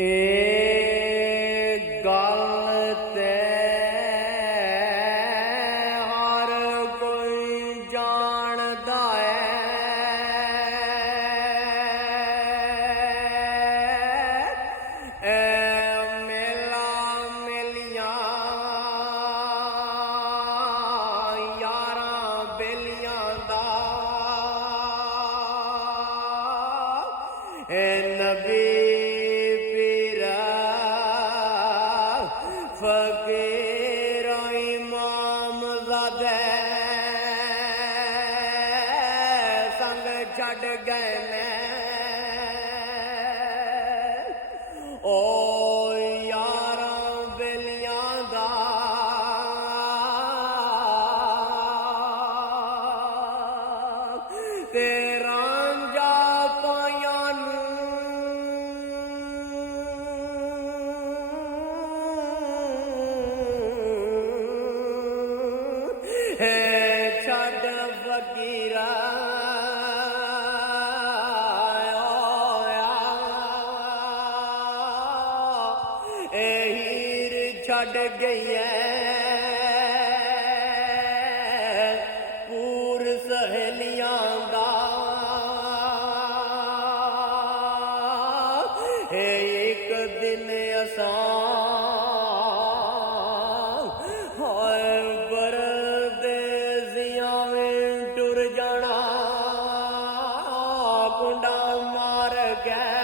ਇਹ ਗੱਲ ਤੇ ਹਰ ਕੋਈ ਜਾਣਦਾ ਇਹ ਮੇਲਾ ਮੇਲੀਆਂ ਯਾਰਾਂ ਬੇਲੀਆਂ ਦਾ ਇਹ ਨਬੀ फकीर इमाम ज़ादे संग छड़ गए ओ यारां बेलियां दा ते रांझा पायां छड़ फकीरा हीर छड़ गई है पूर सहेलियां दा एक दिन टुर जाना कुंडा मार के